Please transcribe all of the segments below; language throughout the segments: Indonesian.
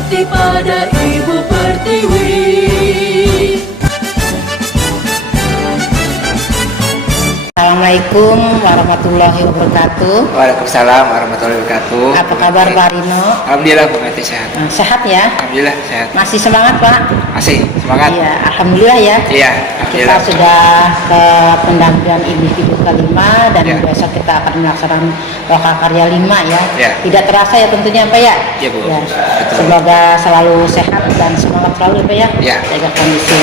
berbakti pada Ibu Pertiwi. Assalamualaikum warahmatullahi wabarakatuh. Waalaikumsalam warahmatullahi wabarakatuh. Apa kabar Pak Rino? Alhamdulillah Bu Meti sehat. Sehat ya? Alhamdulillah sehat. Masih semangat Pak? Masih semangat. Iya, alhamdulillah ya. Iya, Kita alhamdulillah. sudah ke pendampingan individu kelima dan Ya. besok kita akan melaksanakan lokal karya 5 ya. Ya. Tidak terasa ya tentunya Pak ya? Iya, Bu. Ya. Betul. Semoga selalu sehat dan semangat selalu Pak ya. Ya. Jaga kondisi.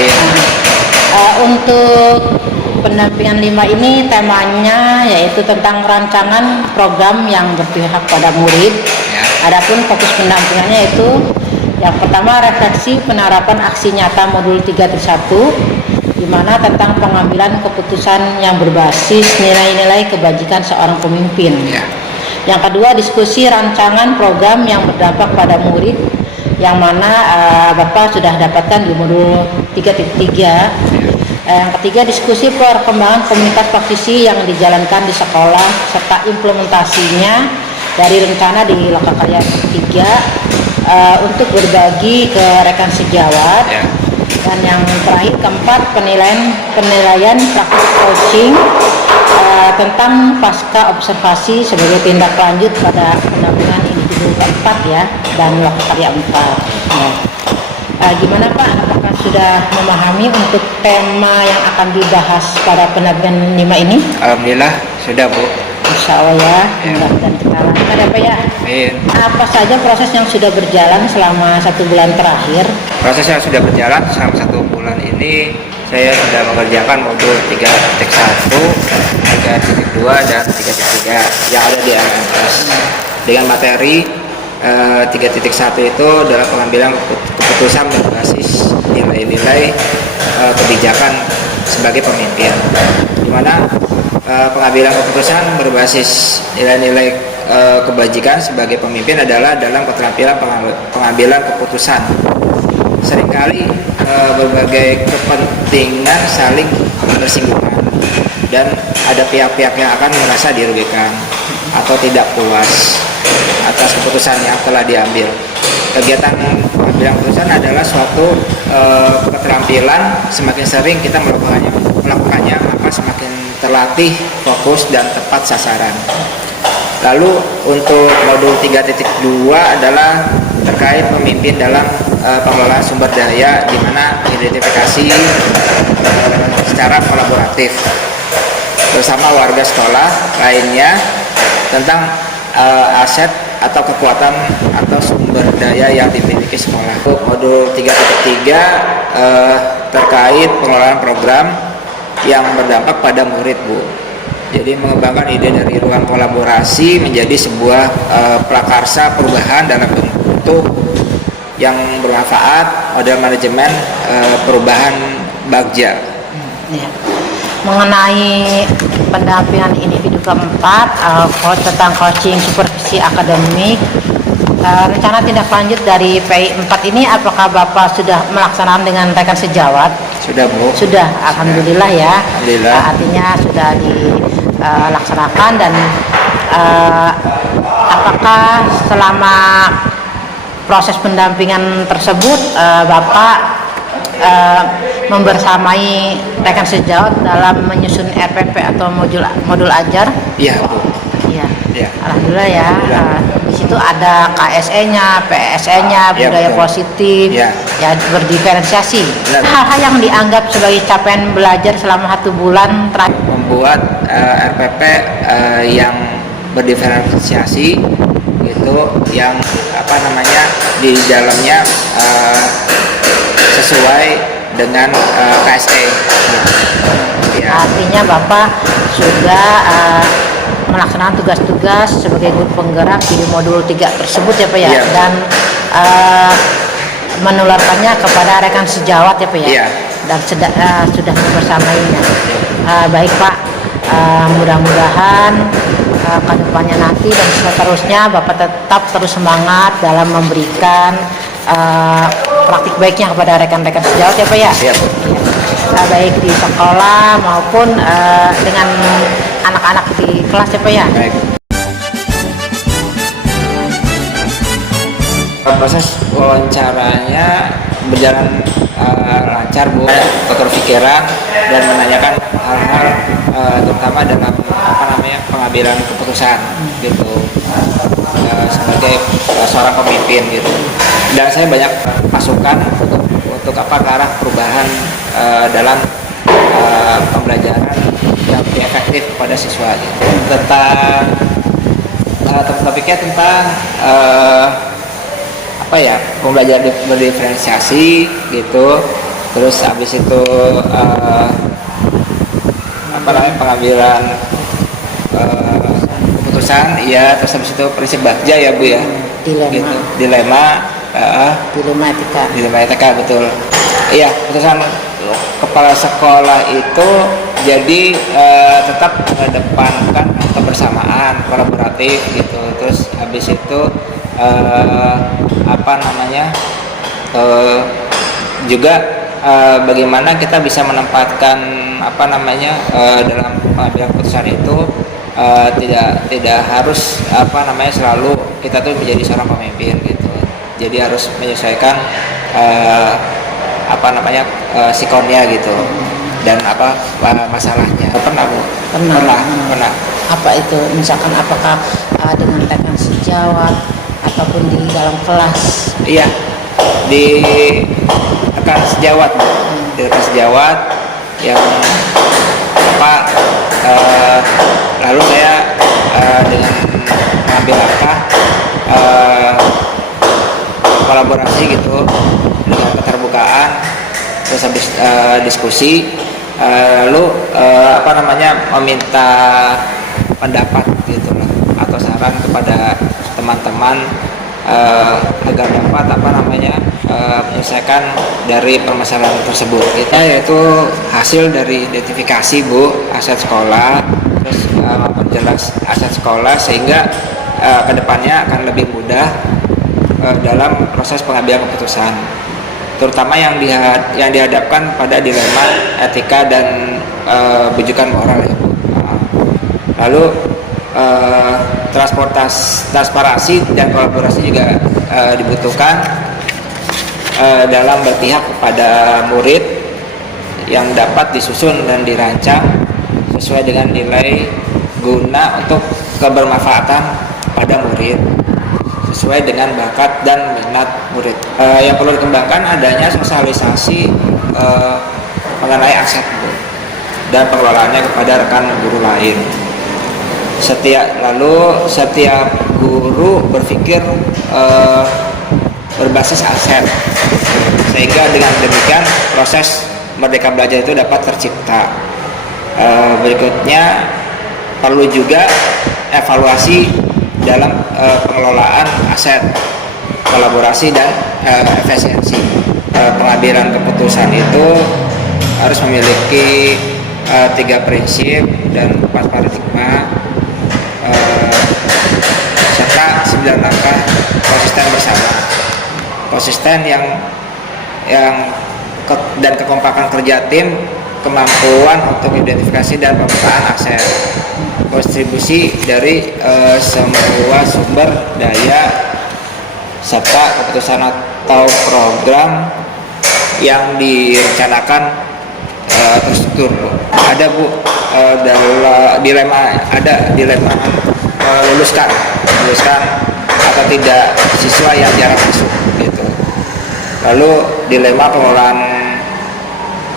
Iya. Untuk pendampingan 5 ini temanya yaitu tentang rancangan program yang berpihak pada murid. Ya. Adapun fokus pendampingannya itu yang pertama refleksi penerapan aksi nyata modul 3.1 di mana tentang pengambilan keputusan yang berbasis nilai-nilai kebajikan seorang pemimpin. Ya. Yang kedua diskusi rancangan program yang berdampak pada murid yang mana Bapak sudah dapatkan di modul 3.3. Yang ketiga diskusi perkembangan komunitas praktisi yang dijalankan di sekolah serta implementasinya dari rencana di lokal karya ketiga untuk berbagi ke rekan sejawat. Ya. Dan yang terakhir keempat penilaian praktik coaching tentang pasca observasi sebagai tindak lanjut pada pendampingan individu keempat ya dan lokal karya 4. Gimana Pak? Apakah sudah memahami untuk tema yang akan dibahas pada pendampingan 5 ini? Alhamdulillah sudah Bu. Insya Allah ya, Ya. mudah-mudahan kita lancar ya Pak ya. Amin. Apa saja proses yang sudah berjalan selama 1 bulan terakhir? Proses yang sudah berjalan selama 1 bulan ini saya sudah mengerjakan modul 3.1, 3.2 dan 3.3 yang ada di LMS dengan materi 3.1 itu adalah pengambilan keputusan berbasis nilai-nilai kebijakan sebagai pemimpin, di mana pengambilan keputusan berbasis nilai-nilai kebajikan sebagai pemimpin adalah dalam keterampilan pengambilan keputusan. Seringkali berbagai kepentingan saling bersinggungan dan ada pihak-pihak yang akan merasa dirugikan atau tidak puas atas keputusan yang telah diambil. Kegiatan pengambilan keputusan adalah suatu keterampilan, semakin sering kita melakukannya maka semakin terlatih, fokus dan tepat sasaran. Lalu untuk modul 3.2 adalah terkait pemimpin dalam pengelolaan sumber daya, di mana identifikasi secara kolaboratif bersama warga sekolah lainnya tentang aset atau kekuatan atau sumber daya yang dimiliki sekolah. Untuk modul 3.3 terkait pengelolaan program yang berdampak pada murid Bu. Jadi mengembangkan ide dari ruang kolaborasi menjadi sebuah prakarsa perubahan dalam bentuk yang bermanfaat, model manajemen perubahan Bagja. Ya. Mengenai pendampingan individu keempat, tentang coaching supervisi akademik, rencana tindak lanjut dari PI 4 ini apakah Bapak sudah melaksanakan dengan rekan sejawat? Sudah Bu. Sudah, alhamdulillah ya. Alhamdulillah. Artinya sudah dilaksanakan dan apakah selama proses pendampingan tersebut Bapak membersamai rekan sejawat dalam menyusun RPP atau modul ajar? Iya Bu. Iya. Iya. Alhamdulillah ya. Alhamdulillah. Di situ ada KSE-nya, PSE-nya, Iya, budaya betul. positif, Iya. ya berdiferensiasi. Benar. Hal-hal yang dianggap sebagai capaian belajar selama 1 bulan terakhir. Membuat RPP yang berdiferensiasi itu yang di dalamnya sesuai dengan KSE. Ya. Artinya Bapak sudah melaksanakan tugas-tugas sebagai guru penggerak di modul 3 tersebut ya Pak ya, Iya. dan menularkannya kepada rekan sejawat ya Pak ya, Iya. dan sudah membersamainya. Baik Pak, mudah-mudahan kedepannya nanti dan seterusnya Bapak tetap terus semangat dalam memberikan praktik baiknya kepada rekan-rekan sejawat ya Pak ya. Iya, Bu. Baik di sekolah maupun dengan anak-anak di kelas ya Pak ya. Baik. Proses wawancaranya berjalan lancar Bu, tukar pikiran dan menanyakan hal-hal terutama dalam pengambilan keputusan gitu, sebagai seorang pemimpin gitu. Dan saya banyak masukan untuk ke arah perubahan dalam pembelajaran yang lebih efektif kepada siswa gitu. Tentang topiknya tentang pembelajaran berdiferensiasi gitu, terus habis itu pengambilan keputusan, iya, terus habis itu prinsip bagja ya Bu ya, dilema etika betul. Iya, keputusan kepala sekolah itu jadi tetap mengedepankan kebersamaan, kolaboratif gitu. Terus habis itu juga bagaimana kita bisa menempatkan dalam pengambilan keputusan itu tidak harus selalu kita tuh menjadi seorang pemimpin gitu. Jadi harus menyesuaikan sikonnya gitu dan masalahnya. Pernah Bu? Pernah. Apa itu? Misalkan apakah dengan rekan sejawat ataupun di dalam kelas? Iya, di rekan sejawat Bu. Di rekan sejawat yang lalu saya dengan mengambil langkah kolaborasi gitu dengan keterbukaan, terus habis diskusi, lalu meminta pendapat gitu lah atau saran kepada teman-teman agar dapat menyelesaikan dari permasalahan tersebut. Kita yaitu hasil dari identifikasi Bu aset sekolah, terus memperjelas aset sekolah sehingga kedepannya akan lebih mudah dalam proses pengambilan keputusan, terutama yang dihadapkan pada dilema etika dan bujukan moral ya Bu. Lalu transparansi dan kolaborasi juga dibutuhkan dalam berpihak kepada murid yang dapat disusun dan dirancang sesuai dengan nilai guna untuk kebermanfaatan pada murid sesuai dengan bakat dan minat murid. Yang perlu dikembangkan adanya sosialisasi mengenai aset Bu dan pengelolaannya kepada rekan guru lain. Setiap guru berpikir berbasis aset, sehingga dengan demikian proses merdeka belajar itu dapat tercipta. Berikutnya perlu juga evaluasi dalam pengelolaan aset, kolaborasi dan efisiensi. Pengambilan keputusan itu harus memiliki 3 prinsip dan 4 paradigma serta 9 langkah konsisten bersama. Konsisten dan kekompakan kerja tim, kemampuan untuk identifikasi dan pemetaan aset, kontribusi dari semua sumber daya, serta keputusan atau program yang direncanakan terstruktur. Ada Bu dilema luluskan atau tidak siswa yang jarang masuk gitu. Lalu dilema pengelolaan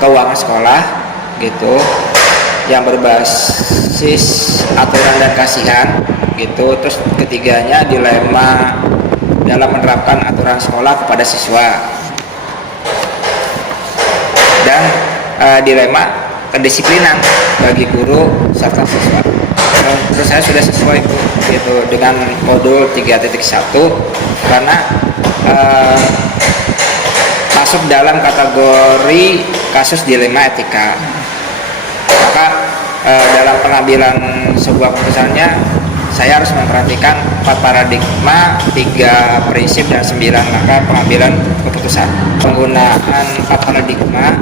keuangan sekolah gitu yang berbasis aturan dan kasihan gitu. Terus ketiganya dilema dalam menerapkan aturan sekolah kepada siswa, dan dilema kedisiplinan bagi guru serta siswa. Terus saya sudah sesuai gitu dengan modul 3.1 karena masuk dalam kategori kasus dilema etika. Maka dalam pengambilan sebuah keputusannya saya harus memperhatikan 4 paradigma, 3 prinsip dan 9 langkah pengambilan keputusan. Penggunaan 4 paradigma,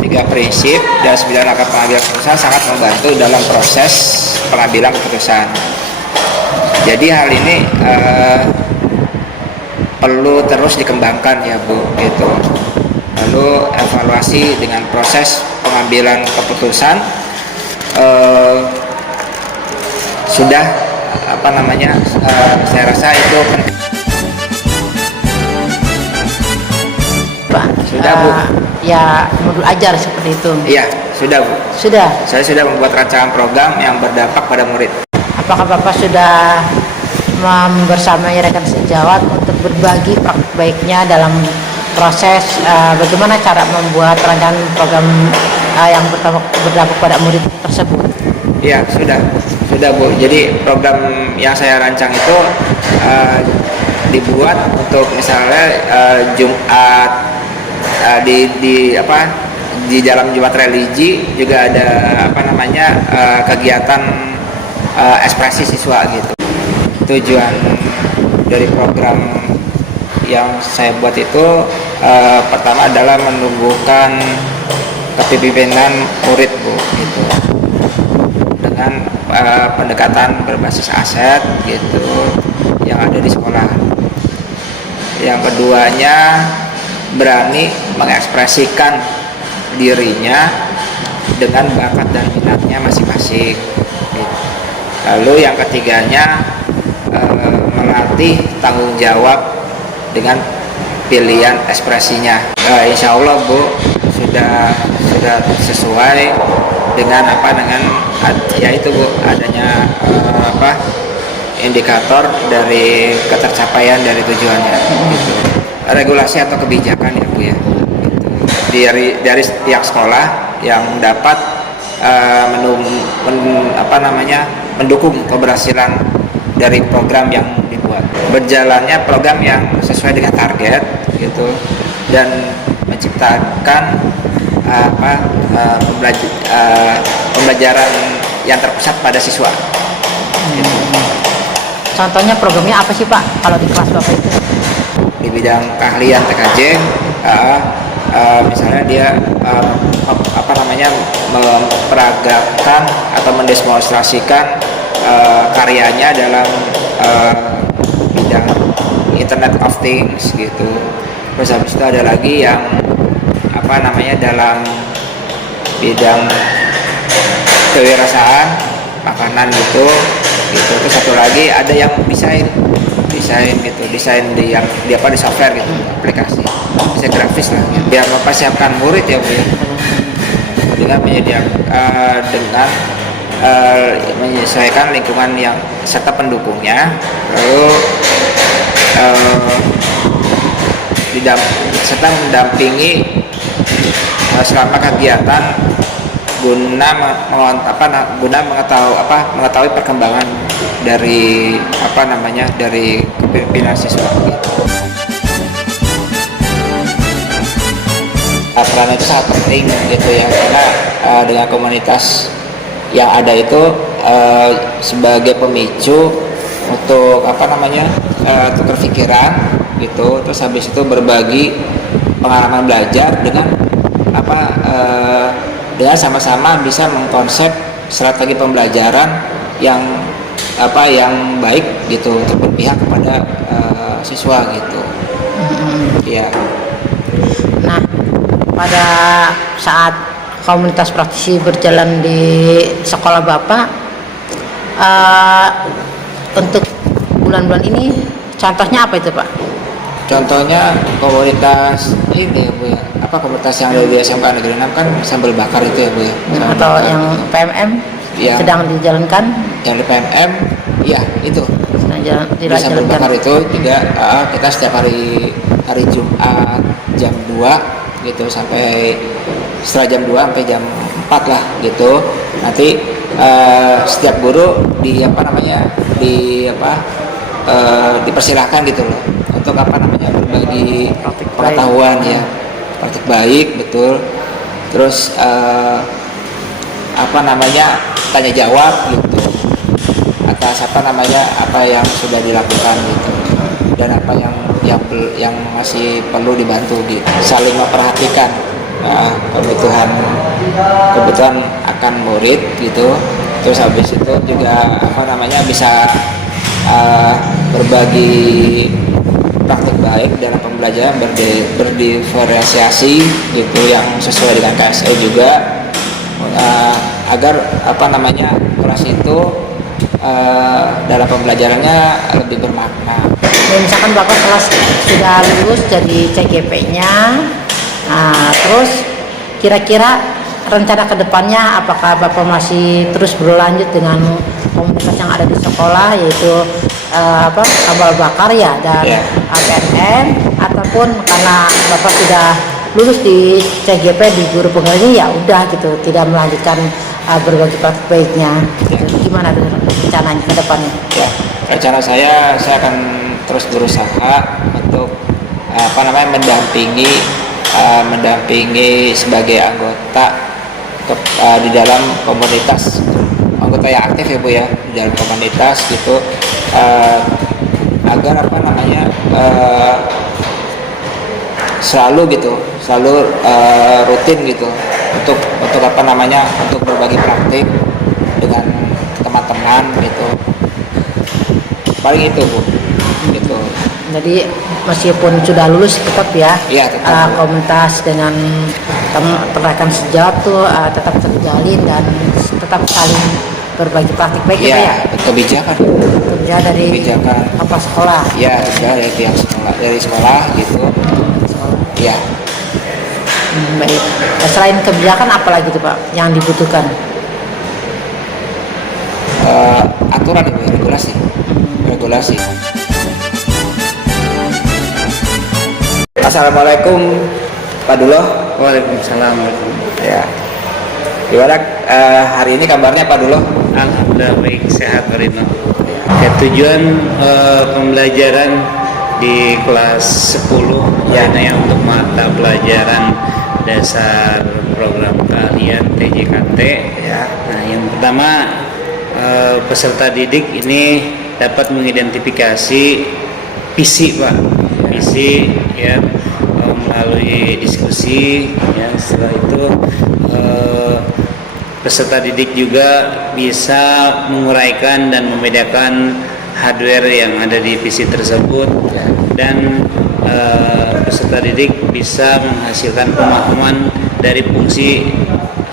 3 prinsip dan 9 langkah pengambilan keputusan sangat membantu dalam proses pengambilan keputusan. Jadi hal ini perlu terus dikembangkan ya Bu gitu. Lalu evaluasi dengan proses pengambilan keputusan sudah saya rasa itu penting. Pak, Sudah, Bu. Ya modul ajar seperti itu. Iya, sudah Bu. Sudah. Saya sudah membuat rancangan program yang berdampak pada murid. Apakah Bapak sudah bersamai rekan sejawat untuk berbagi praktik baiknya dalam proses bagaimana cara membuat rancangan program yang berdampak pada murid tersebut? Iya, sudah Bu. Jadi program yang saya rancang itu dibuat untuk misalnya Jumat di dalam Jumat religi juga ada kegiatan ekspresi siswa gitu. Tujuan dari program yang saya buat itu pertama adalah menumbuhkan kepemimpinan murid Bu gitu, dengan pendekatan berbasis aset gitu yang ada di sekolah. Yang keduanya berani mengekspresikan dirinya dengan bakat dan minatnya masing-masing gitu. Lalu yang ketiganya melatih tanggung jawab dengan pilihan ekspresinya. Insya Allah Bu sudah sesuai dengan yaitu Bu adanya indikator dari ketercapaian dari tujuannya gitu. Regulasi atau kebijakan ya Bu ya gitu. Dari setiap sekolah yang dapat mendukung keberhasilan dari program yang dibuat, berjalannya program yang sesuai dengan target gitu, dan menciptakan pembelajaran yang terpusat pada siswa gitu. Contohnya programnya apa sih Pak kalau di kelas Bapak itu? Di bidang keahlian TKJ, misalnya dia memperagakan atau mendemonstrasikan karyanya dalam bidang Internet of Things gitu. Terus habis itu ada lagi yang dalam bidang kewirausahaan makanan gitu. Terus satu lagi ada yang desain gitu, desain di software gitu, aplikasi, desain grafis lah gitu. Biar mempersiapkan murid ya Bu ya, dengan dengan menyesuaikan lingkungan yang serta pendukungnya, lalu serta mendampingi selama kegiatan guna mengetahui perkembangan dari dari kepemimpinan siswa gitu. Peran itu sangat penting gitu ya, karena dengan komunitas yang ada itu sebagai pemicu untuk tukar pikiran gitu, terus habis itu berbagi pengalaman belajar dengan dengan sama-sama bisa mengkonsep strategi pembelajaran yang baik gitu untuk berpihak kepada siswa gitu. Ya. Nah, pada saat komunitas praktisi berjalan di sekolah Bapak, untuk bulan-bulan ini contohnya apa itu Pak? Contohnya komunitas ini ya Bu ya, komunitas yang ada di SMK Negeri 6 kan sambal bakar itu ya Bu ya. Atau yang PMM ya, sedang dijalankan? Yang di PMM, ya itu. Di sambal bakar itu juga kita setiap hari Jumat jam 2 gitu sampai setelah jam 2 sampai jam 4 lah gitu. Nanti setiap guru dipersilahkan gitu loh untuk berbagi pengetahuan ya, praktik baik betul. Terus tanya jawab gitu atas apa yang sudah dilakukan gitu, dan apa yang masih perlu dibantu gitu. Saling memperhatikan kebutuhan akan murid gitu. Terus habis itu juga bisa berbagi praktik baik dalam pembelajaran berdiferensiasi gitu yang sesuai dengan KSE juga, agar kelas itu dalam pembelajarannya lebih bermakna. Misalkan Bapak kelas sudah lulus jadi CGP-nya, terus kira-kira rencana kedepannya apakah Bapak masih terus berlanjut dengan komunitas yang ada di sekolah, yaitu tambal bakar ya dan APNN, ataupun karena Bapak sudah lulus di CGP di guru pengajarnya ya udah gitu, tidak melanjutkan berbagi praktik baiknya. Gimana tuh rencananya ke depannya? Ya, rencana saya akan terus berusaha untuk mendampingi sebagai anggota di dalam komunitas, anggota yang aktif ya Bu ya, di dalam komunitas gitu, agar selalu rutin gitu untuk berbagi praktik dengan teman-teman gitu. Paling itu Bu gitu. Jadi meskipun sudah lulus tetap ya, tetap, komunitas dengan rekan sejawat tuh tetap terjalin dan tetap saling berbagi praktik baik ya. Kebijakan dari apa sekolah? Ya, dari pihak sekolah, dari sekolah gitu. Ya. Baik. Nah, selain kebijakan apa lagi tuh Pak yang dibutuhkan? Aturan itu, regulasi. Assalamualaikum Pak Duloh. Waalaikumsalam. Ya. Gimana hari ini kabarnya Pak Duloh? Alhamdulillah baik, sehat Pak Rino. Ya, tujuan pembelajaran di kelas 10 yang untuk mata pelajaran dasar program keahlian TJKT. Ya. Nah, yang pertama peserta didik ini dapat mengidentifikasi visi Pak, visi ya, melalui diskusi ya. Setelah itu peserta didik juga bisa menguraikan dan membedakan hardware yang ada di PC tersebut, dan peserta didik bisa menghasilkan pemahaman dari fungsi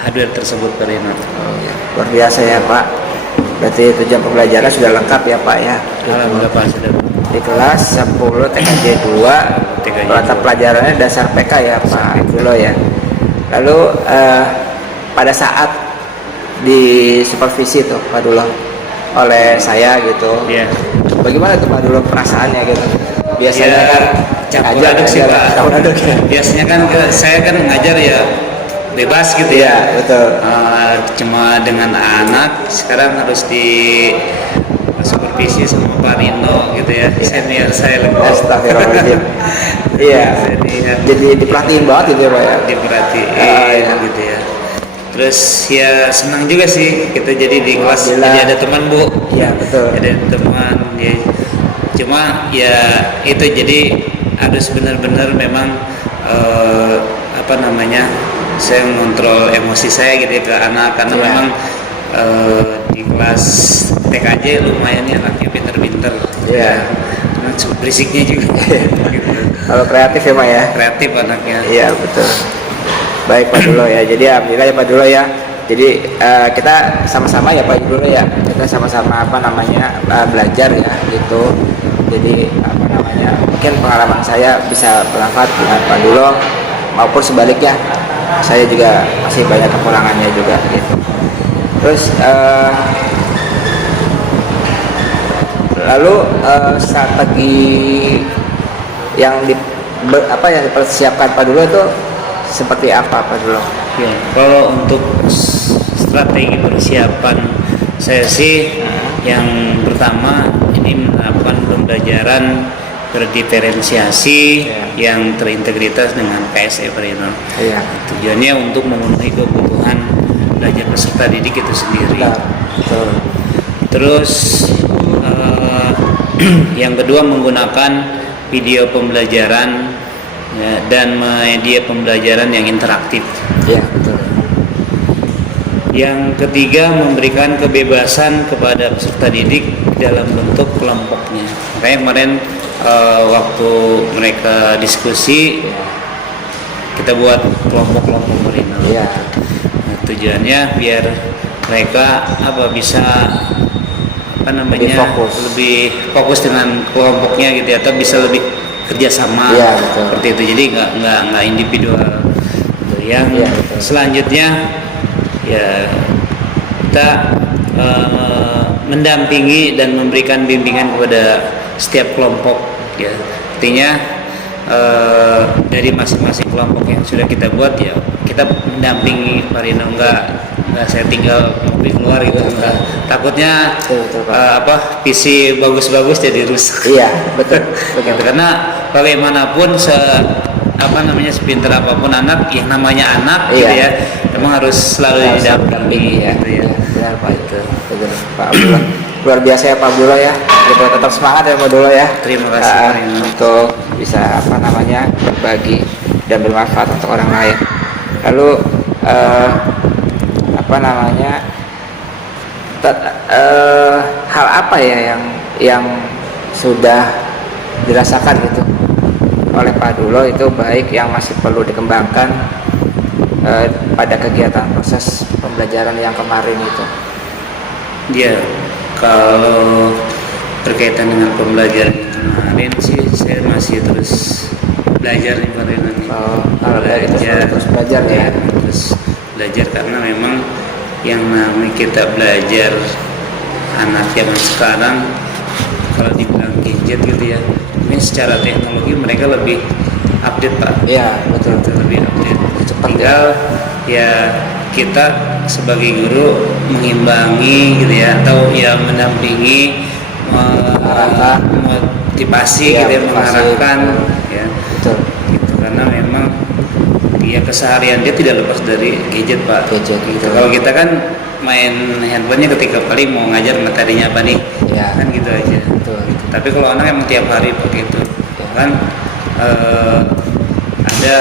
hardware tersebut Pak Rino. Luar biasa ya Pak. Berarti tujuan pembelajaran sudah lengkap ya Pak ya. Alhamdulillah Pak, sudah. Di kelas 10 TKJ 2 mata pelajarannya dasar PK ya Pak Duloh ya. Lalu pada saat di supervisi tuh Pak Duloh oleh saya gitu, bagaimana tuh Pak Duloh perasaannya gitu? Biasanya kan campur aduk sih Pak. Biasanya kan saya kan ngajar ya bebas gitu ya. Betul. Cuma dengan anak, sekarang harus di supervisi sama Pak Rino gitu ya, senior saya lagi. Astagfirullahaladzim. Iya. Jadi diperhatiin banget gitu ya Pak ya. Diperhatiin gitu ya. Terus ya senang juga sih kita jadi di kelas, jadi ada teman Bu. Iya betul. Ada teman ya. Cuma ya itu, jadi harus benar-benar memang saya mengontrol emosi saya gitu ya ke anak, karena memang di kelas TKJ lumayan ya anaknya pinter-pinter. Iya. Cuma berisiknya juga. Gitu. Kalau kreatif ya Pak ya. Kreatif anaknya. Iya betul. Baik Pak Duloh ya. Jadi alhamdulillah ya Pak Duloh ya. Jadi kita sama-sama ya Pak Duloh ya. Kita sama-sama belajar ya gitu. Jadi mungkin pengalaman saya bisa bermanfaat dengan Pak Duloh, maupun sebaliknya. Saya juga masih banyak kekurangannya juga gitu. Terus lalu strategi yang dipersiapkan Pak Duloh itu seperti apa Pak Duloh? Ya, kalau untuk strategi persiapan saya sih yang pertama ini menerapkan pembelajaran berdiferensiasi yang terintegritas dengan KSE Pak Rino. Iya. Tujuannya untuk memenuhi kebutuhan belajar peserta didik itu sendiri. Betul. Terus yang kedua menggunakan video pembelajaran ya, dan media pembelajaran yang interaktif. Iya betul. Yang ketiga memberikan kebebasan kepada peserta didik dalam bentuk kelompoknya. Makanya kemarin waktu mereka diskusi kita buat kelompok-kelompok Marino. Iya. Nah, tujuannya biar mereka bisa lebih fokus dengan kelompoknya gitu ya, atau bisa lebih kerjasama. Iya, betul. Seperti itu, jadi nggak individual gitu. Yang Iya, betul. selanjutnya ya kita mendampingi dan memberikan bimbingan kepada setiap kelompok ya, artinya dari masing-masing kelompok yang sudah kita buat ya kita mendampingi Marino, enggak saya tinggal ngopi keluar gitu, enggak. Takutnya Betul, Pak. visi bagus-bagus jadi rusak. Iya, betul. Gitu. Karena bagaimanapun sepintar apapun anak, yang namanya anak gitu Iya. ya, memang harus selalu didampingi ya. gitu ya. Benar Pak, itu. Betul, Pak Abdullah. Luar biasa ya Pak Abdullah ya. Gitu, tetap semangat ya Pak Abdullah ya. Terima kasih, Pak Rino. untuk bisa berbagi dan bermanfaat untuk orang lain. Lalu hal apa ya yang sudah dirasakan gitu oleh Pak Abdullah itu baik yang masih perlu dikembangkan pada kegiatan proses pembelajaran yang kemarin itu? Ya, kalau berkaitan dengan pembelajaran kemarin sih saya masih terus belajar nih Pak Rino nih. Kalau dari terus belajar ya. Terus belajar karena memang yang namanya kita belajar anak zaman sekarang, kalau dibilang gadget gitu ya, ini secara teknologi mereka lebih update Pak. Iya, betul. Lebih update. Cepat Tinggal ya kita sebagai guru mengimbangi gitu ya, atau ya mendampingi, Mengarahkan. motivasi Iya, gitu ya, motivasi. mengarahkan ya. Betul. Gitu, karena memang dia keseharian dia tidak lepas dari gadget Pak. Gadget, Gitu. betul. Kalau kita kan main handphonenya ketika paling mau ngajar materinya apa nih, Iya. kan gitu aja. Betul. Gitu. Tapi kalau anak emang tiap hari pakai itu, Iya. kan ada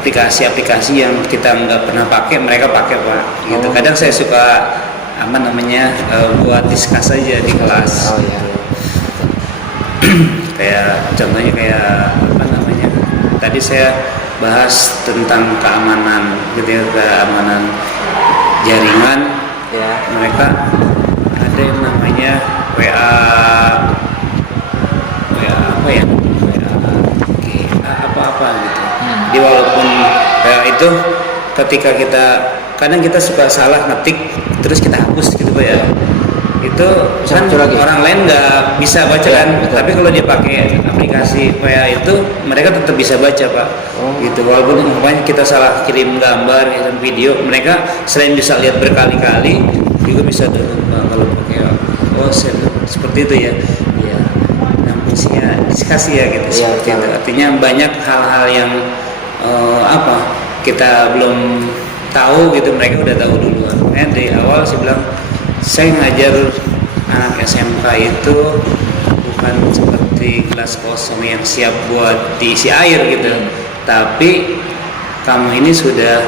aplikasi-aplikasi yang kita nggak pernah pakai mereka pakai Pak. Gitu. Oh. Kadang saya suka buat diskus aja di kelas. Oh iya. Kayak contohnya tadi saya bahas tentang keamanan gitu ya, keamanan jaringan. Ya. Mereka ada yang namanya WA apa gitu. Jadi walaupun itu ketika kita kadang kita suka salah ngetik terus kita hapus gitu Pak ya. Itu kan orang lain nggak bisa baca kan, tapi kalau dia pakai aplikasi WA itu mereka tetap bisa baca Pak. Gitu, walaupun umpamanya kita salah kirim gambar, kirim video, mereka selain bisa lihat berkali-kali juga bisa download Pak kalau pakai seperti itu ya. Ya, namanya diskusi ya gitu. Iya, Seperti itu. Artinya banyak hal-hal yang kita belum tahu gitu, mereka udah tahu duluan. Dari awal saya bilang saya ngajar anak SMK itu bukan seperti kelas kosong yang siap buat diisi air gitu, tapi kamu ini sudah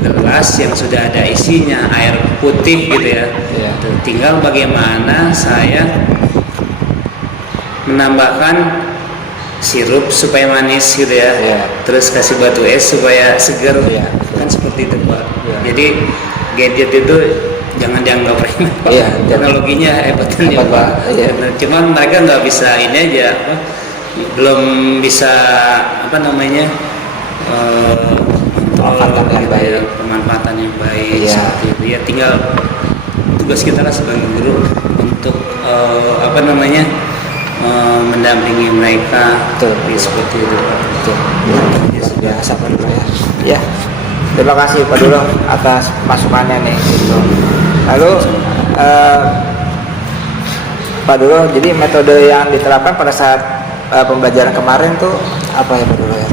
gelas yang sudah ada isinya, air putih gitu ya. Tinggal bagaimana saya menambahkan sirup supaya manis gitu ya, terus kasih batu es supaya segar, kan seperti itu Pak. Jadi gadget itu jangan dianggap remeh Pak. Teknologinya hebatnya Pak. Cuman mereka nggak bisa ini aja, belum bisa pemanfaatan yang baik seperti itu ya. Tinggal tugas kita lah sebagai guru untuk mendampingi mereka seperti itu Pak. Biasa Pak Dullah ya. Terima kasih Pak Dullah atas masukannya nih gitu. Lalu Pak Dullah, jadi metode yang diterapkan pada saat pembelajaran kemarin tuh apa ya Pak Dullah ya?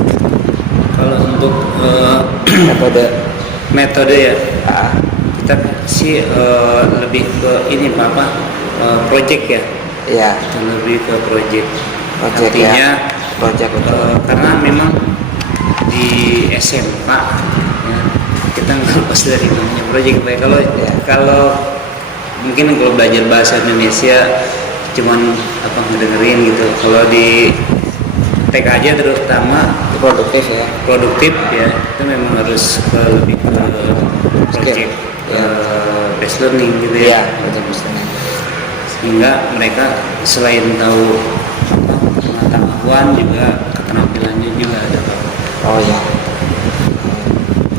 Kalau untuk metode ya, kita sih lebih ke ini project ya. Iya. Lebih ke project. Artinya project karena memang di SMK ya, kita nggak lepas dari namanya project. Kalau mungkin kalau belajar bahasa Indonesia cuman apa ngedengerin gitu. Kalau di TK aja terutama produktif ya. produktif ya, itu memang harus lebih ke project based learning gitu Iya, ya. betul betul. Sehingga mereka selain tahu apa, pengetahuan juga keterampilannya juga ada. Oh ya.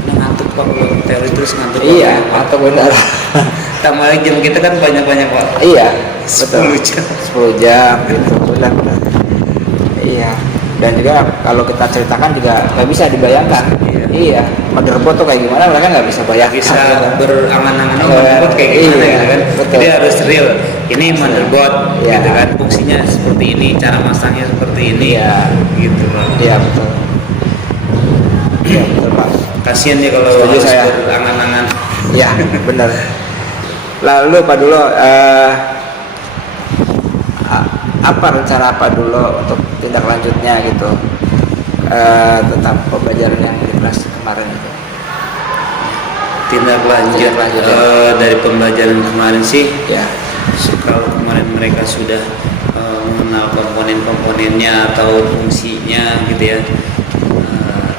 Karena ngantuk Pak, kalau teori terus ngantuk. Iya, atau benar. Tambah lagi jam kita kan banyak-banyak Pak. Iya, 10 jam. 10 jam gitu, benar benar. Iya. Dan juga kalau kita ceritakan juga nggak bisa dibayangkan. Iya. Motherboard tuh kayak gimana mereka nggak bisa bayangkan. Bisa berangan-angan motherboard kayak gimana Iya, gitu kan. betul. Jadi harus real. Ini motherboard Iya. gitu kan. Fungsinya seperti ini, cara masangnya seperti ini. Iya. Gitu Pak. Iya betul. Iya betul Pak. Kasian ya kalau Setuju harus saya. berangan-angan. Iya benar. Lalu Pak Dulo, apa rencana Pak Dulo untuk tindak lanjutnya gitu tentang pembelajaran yang di kelas kemarin itu? Tindak lanjut, Tindak lanjut, ya. dari pembelajaran kemarin sih, Ya. kalau kemarin mereka sudah mengenal komponen-komponennya atau fungsinya gitu ya,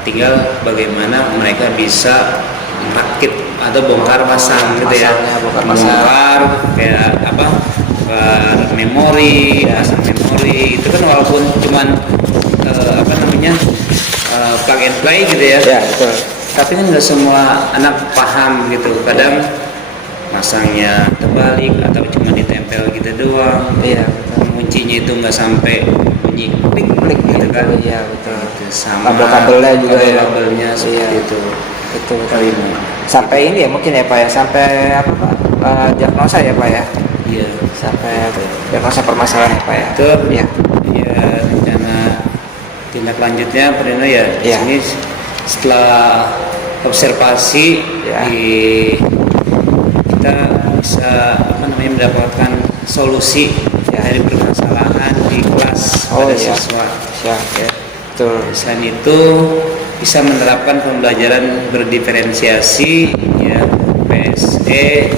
tinggal bagaimana mereka bisa merakit atau bongkar pasang gitu ya. Pasangnya, bongkar pasang. Bongkar kayak apa, bongkar memori, pasang memori itu kan walaupun cuman apa namanya plug and play gitu ya. Ya betul. Tapi kan nggak semua anak paham gitu. Kadang masangnya terbalik atau cuma ditempel gitu doang. Iya betul. Kuncinya itu nggak sampai bunyi klik Klik gitu kan. Iya betul. Gitu, sama Kabel-kabelnya juga ya. kabel-kabelnya seperti Iya. itu. Betul. Kali ini. Sampai ini ya mungkin ya Pak ya, sampai apa Pak? Diagnosa ya Pak ya. Iya. Sampai diagnosa permasalahan ya Pak ya. Itu Iya. ya rencana tindak lanjutnya Pak Dino ya. Iya. Ini setelah observasi Ya. kita bisa apa namanya mendapatkan solusi Ya. dari permasalahan di kelas Oh, pada iya. siswa. Siap. Ya. Betul. Selain itu bisa menerapkan pembelajaran berdiferensiasi ya, PSE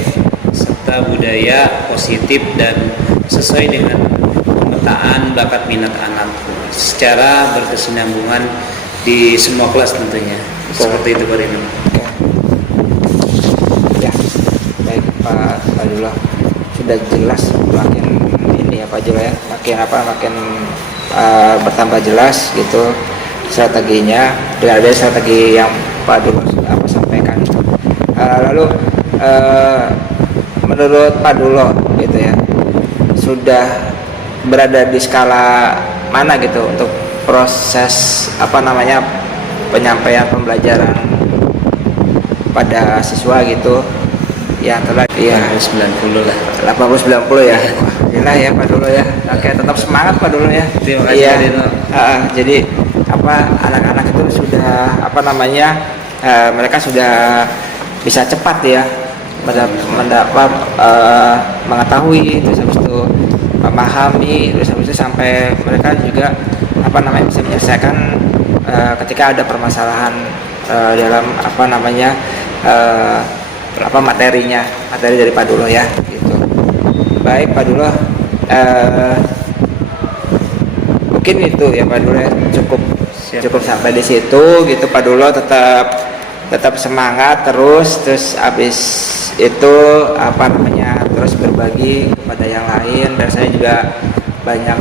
serta budaya positif dan sesuai dengan pemetaan bakat minat anak secara berkesinambungan di semua kelas tentunya. Betul. Seperti itu Pak Rino. Oke. Ya, baik Pak Dullah, sudah jelas makin ini ya Pak Dullah ya, makin bertambah jelas gitu strateginya dengan ada strategi yang Pak Dullah sudah sampaikan. Lalu menurut Pak Dullah gitu ya, sudah berada di skala mana gitu untuk proses apa namanya penyampaian pembelajaran pada siswa gitu yang telah ya 90 lah. 80-90 ya. Wah, ya Pak Dullah ya. Oke, tetap semangat Pak Dullah ya. Terima kasih, Iya. Pak Dino. Jadi apa anak-anak itu sudah apa namanya mereka sudah bisa cepat ya mendapat mengetahui, terus habis itu memahami, terus habis itu sampai mereka juga apa namanya bisa menyelesaikan ketika ada permasalahan dalam apa namanya materi dari Pak Dullah ya gitu. Baik Pak Dullah, mungkin itu ya Pak Dullah, cukup sampai di situ gitu. Pak Dullah tetap semangat terus habis itu apa namanya terus berbagi kepada yang lain, dan saya juga banyak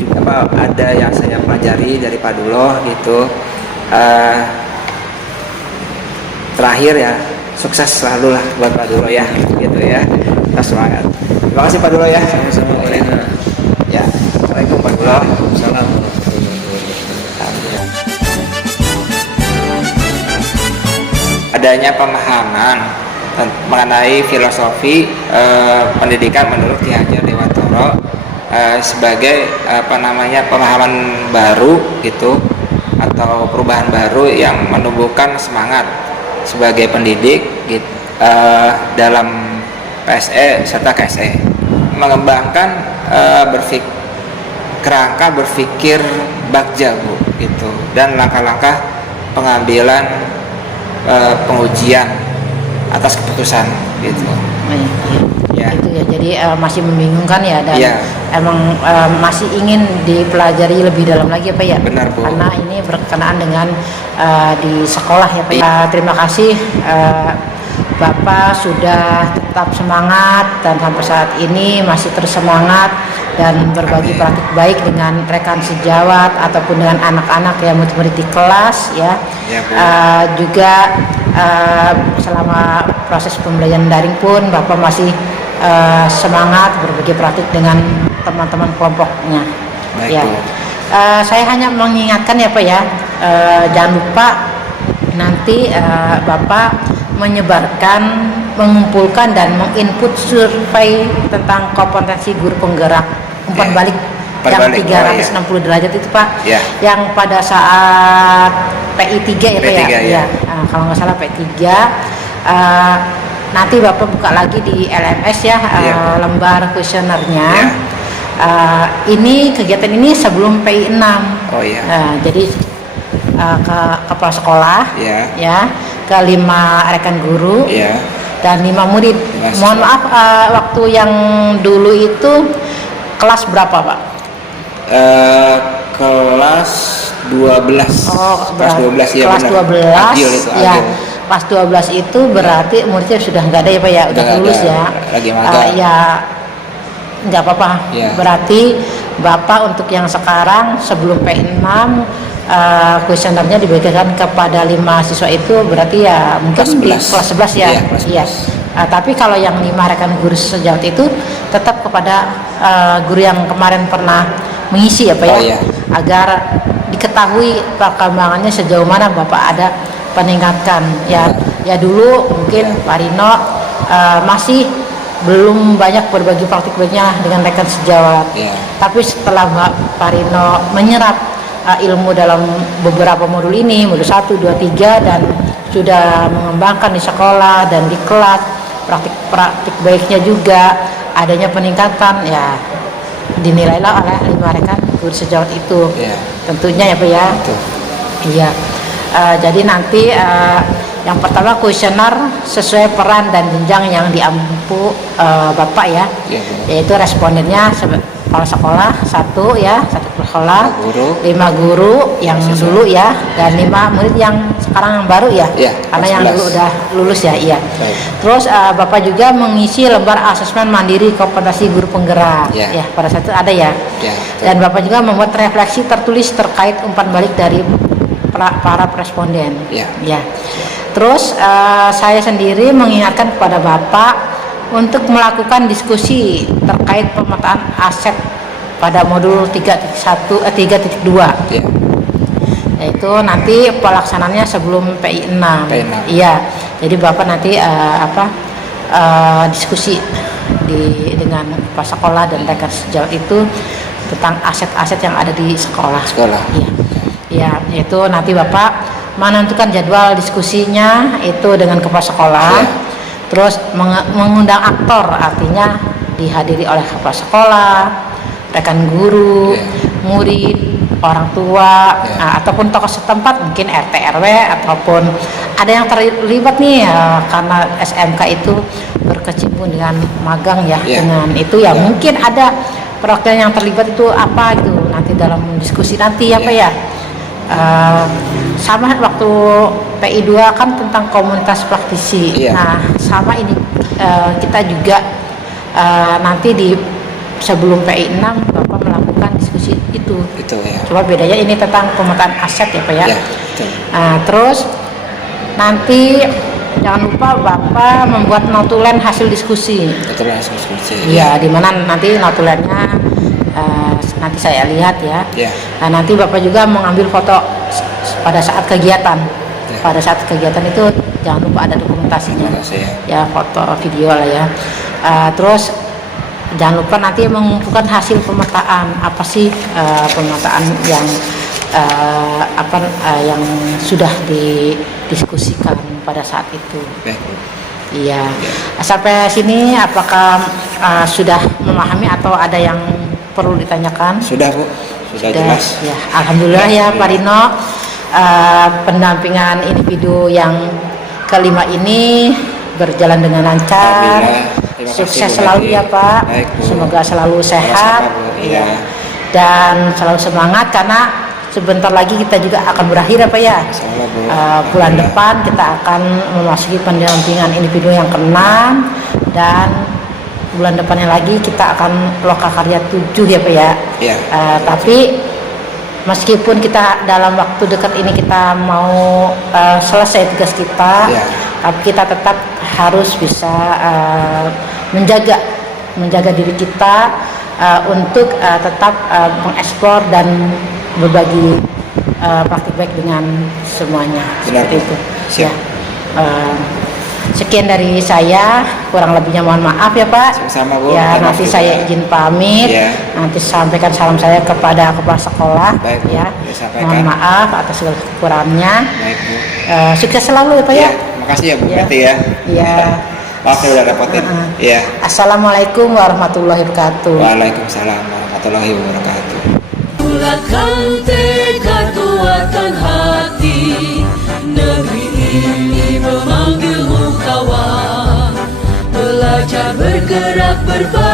juga ada yang saya pelajari dari Pak Dullah gitu. Terakhir ya, sukses selalu lah buat Pak Dullah ya gitu ya. Kita semangat. Terima kasih Pak Dullah ya. Sama-sama Pak Rino. Ya, assalamualaikum Pak Dullah. Salam. Adanya pemahaman mengenai filosofi pendidikan menurut Ki Hajar Dewantara sebagai apa namanya pemahaman baru gitu, atau perubahan baru yang menumbuhkan semangat sebagai pendidik gitu, dalam PSE serta KSE, mengembangkan kerangka berpikir bak jago gitu, dan langkah-langkah pengambilan pengujian atas keputusan gitu. Ya. Itu ya. Jadi masih membingungkan ya, dan Iya. emang masih ingin dipelajari lebih dalam lagi Pak ya. Benar, Bu. Karena ini berkenaan dengan di sekolah ya Pak. Terima kasih Bapak sudah tetap semangat dan sampai saat ini masih terus semangat dan berbagi Amin. praktik baik dengan rekan sejawat ataupun dengan anak-anak yang murid-murid di kelas ya. Ya, Bu. Juga selama proses pembelajaran daring pun Bapak masih semangat berbagi praktik dengan teman-teman kelompoknya. Baik, Ya. Bu. Saya hanya mengingatkan ya Pak ya, jangan lupa nanti Bapak menyebarkan, mengumpulkan dan menginput survei tentang kompetensi guru penggerak umpan Ya. balik Umpan yang balik, 360 derajat itu Pak, Ya. yang pada saat PI3 ya Pak ya, P3, ya. Nah, kalau nggak salah PI3 nanti Bapak buka lagi di LMS ya, Ya. lembar kuesionernya. Ya. Ini kegiatan ini sebelum PI6. Oh iya. Jadi ke kepala sekolah Ya. ya, ke 5 rekan guru Ya. dan 5 murid. Mas. Mohon maaf, waktu yang dulu itu kelas berapa Pak? Kelas 12. Kelas 12 ya, kelas benar. 12 Agil itu, ya. agil. Kelas 12 itu berarti muridnya sudah nggak ada ya Pak ya, udah nggak lulus ada, ya. lagi magang. Ya nggak apa-apa. Ya. Berarti Bapak untuk yang sekarang sebelum P6 kuesionernya dibagikan kepada 5 siswa itu berarti ya mungkin Kelas di 11. kelas 11 ya. Iya, kelas Iya. 11. Tapi kalau yang 5 rekan guru sejawat itu tetap kepada guru yang kemarin pernah mengisi ya Pak ya. Oh, iya. Agar diketahui perkembangannya sejauh mana Bapak ada peningkatan ya. Ya dulu mungkin Pak Rino masih belum banyak berbagi praktik baiknya dengan rekan sejawat. Ya. Tapi setelah Pak Rino menyerap ilmu dalam beberapa modul ini, modul 1, 2, 3 dan sudah mengembangkan di sekolah dan di kelas, praktik baiknya juga adanya peningkatan ya, dinilailah oleh 5 rekan guru sejawat itu. Ya. Tentunya ya Pak ya. Betul. Iya. Jadi nanti yang pertama kuesioner sesuai peran dan jenjang yang diampu Bapak ya. Ya, Bu. Yaitu respondennya kepala sekolah 1 ya, 1 kepala sekolah, 5 guru. 5 guru yang Siswa. dulu ya, dan 5 murid yang sekarang yang baru ya. Iya, Karena kelas yang 11. dulu udah lulus ya, iya. Baik. Terus Bapak juga mengisi lembar asesmen mandiri kompetensi guru penggerak. Ya. Ya, pada saat itu ada ya. Ya. Dan Bapak juga membuat refleksi tertulis terkait umpan balik dari para responden. Ya. Ya. Terus saya sendiri mengingatkan kepada Bapak untuk melakukan diskusi terkait pemetaan aset pada modul 3.2. Ya. Yaitu nanti pelaksanaannya sebelum PI6. PI6. Iya. Jadi Bapak nanti diskusi dengan kepala sekolah dan rekan sejawat itu tentang aset-aset yang ada di sekolah. Sekolah. Iya. Ya, itu nanti Bapak menentukan jadwal diskusinya itu dengan kepala sekolah. Ya. Terus mengundang aktor, artinya dihadiri oleh kepala sekolah, rekan guru, Ya. murid, orang tua, Ya. ataupun tokoh setempat, mungkin RT RW ataupun ada yang terlibat nih karena SMK itu berkecimpung dengan magang ya, Ya. dengan itu ya, Ya. mungkin ada perwakilan yang terlibat itu apa gitu nanti dalam diskusi nanti ya Pak ya. Sama waktu PI2 kan tentang komunitas praktisi. Iya. Nah, sama ini kita juga nanti di sebelum PI6 Bapak melakukan diskusi itu. Itu ya. Cuma bedanya ini tentang pemetaan aset ya Pak ya. Ya, betul. Terus nanti jangan lupa Bapak membuat notulen hasil diskusi. Betul, langsung diskusi. Iya, di mana nanti notulennya nanti saya lihat ya. Ya. Nah, nanti Bapak juga mengambil foto pada saat kegiatan. Ya. Pada saat kegiatan itu jangan lupa ada dokumentasinya. Terima kasih ya. Ya, foto, video lah ya. Terus jangan lupa nanti mengumpulkan hasil pemetaan. Apa sih pemetaan yang yang sudah didiskusikan pada saat itu. Baik. Iya. Sampai sini apakah sudah memahami atau ada yang perlu ditanyakan? Sudah, Bu. Sudah jelas. Ya, alhamdulillah ya Pak Rino, pendampingan individu yang kelima ini berjalan dengan lancar. Alhamdulillah. Terima kasih, Sukses Bu selalu Hadi. ya Pak. Baik, Bu. Semoga selalu sehat. Sama-sama, Bu. Iya. Dan selalu semangat karena sebentar lagi kita juga akan berakhir ya Pak ya. Insyaallah, Bu. Bulan Alhamdulillah. depan kita akan memasuki pendampingan individu yang ke-6 dan bulan depannya lagi kita akan lokakarya 7 ya Pak ya. Iya. Tapi meskipun kita dalam waktu dekat ini kita mau selesai tugas kita, Iya. tapi kita tetap harus bisa menjaga diri kita untuk tetap mengeksplor dan berbagi praktik baik dengan semuanya. Benar, Seperti Bu. itu. Siap. Ya. Sekian dari saya, kurang lebihnya mohon maaf ya Pak. Sama-sama, Bu. Ya, Minta maaf nanti juga. saya izin pamit. Ya. Nanti sampaikan salam saya kepada kepala sekolah. Baik, Bu. Ya. Disampaikan. Mohon maaf atas segala kekurangannya. Baik, Bu. Sukses selalu ya Pak ya. Ya, makasih ya Bu Ya. Betty ya. Iya. Maaf saya udah dapetin. Iya. Assalamualaikum warahmatullahi wabarakatuh. Waalaikumsalam warahmatullahi wabarakatuh. Bulatkan tekad, kuatkan hati. Negeri ini memanggilmu kawan. Belajar bergerak berbagi.